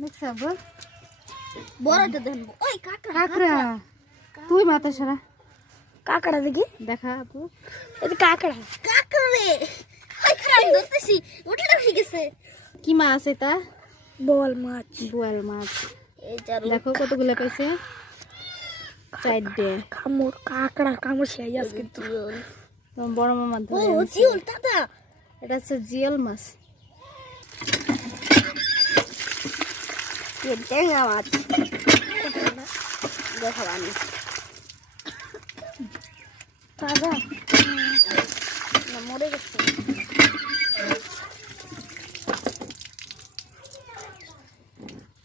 দেখছ বল বড়টা দেন ওই কাকড়া তুই মাথা সারা কাকড়া দেখি দেখা আপু এটা কাকড়া রে ওই খারাপ ধরতেছি উঠলে উঠে গেছে কি মাছ এটা বল মাছ বোয়াল মাছ এই চারু দেখো কতগুলো পাইছে চারটে কামড় কাকড়া কামড় সেই আছে কিন্তু তোমার বড় মামা ও ধরে আনছে। জিওল দাদা এটা হচ্ছে জিয়াল মাছ ये टेंगा माछ देखो बानी ताजा ना मरे গেছে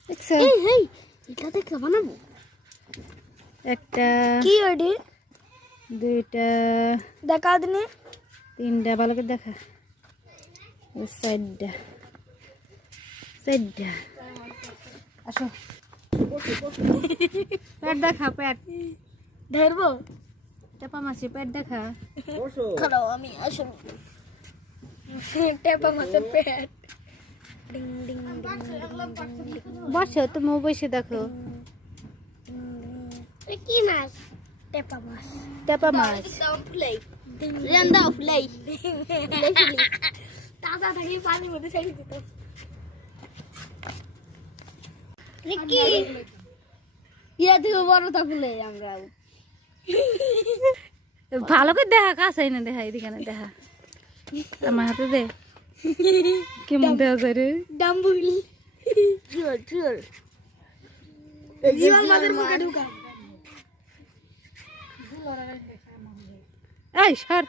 দেখছ এই এই এটা দেখে বানাবো একটা কি ওডি দুইটা দেখা দিনে তিনটা ভালো করে দেখা চারটা চারটা আসো পেট দেখা পেট ধরবো চাপা মাছি পেট দেখা খাও আমি আসল টেপা মাছের পেট ডিং ডিং বসো তুমি বসে দেখো ডিং কি মাছ টেপা মাছ চাপা মাছ দাও ফুলাই রেন্দা ফুলাই দেখলি তাজা থাকি পানি মধ্যে ছেড়ে দিত রিকি ইয়া দিও বড় তা ফুলে আমরা ভালো করে দেখা কাছে না দেখা এদিকে না দেখা আমার হাতে দে কেমন দেখা যায় রে ডাম্বুল চুল চুল জীবন মাঝের মুখে ঢুকা এই সর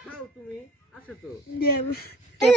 দেব এই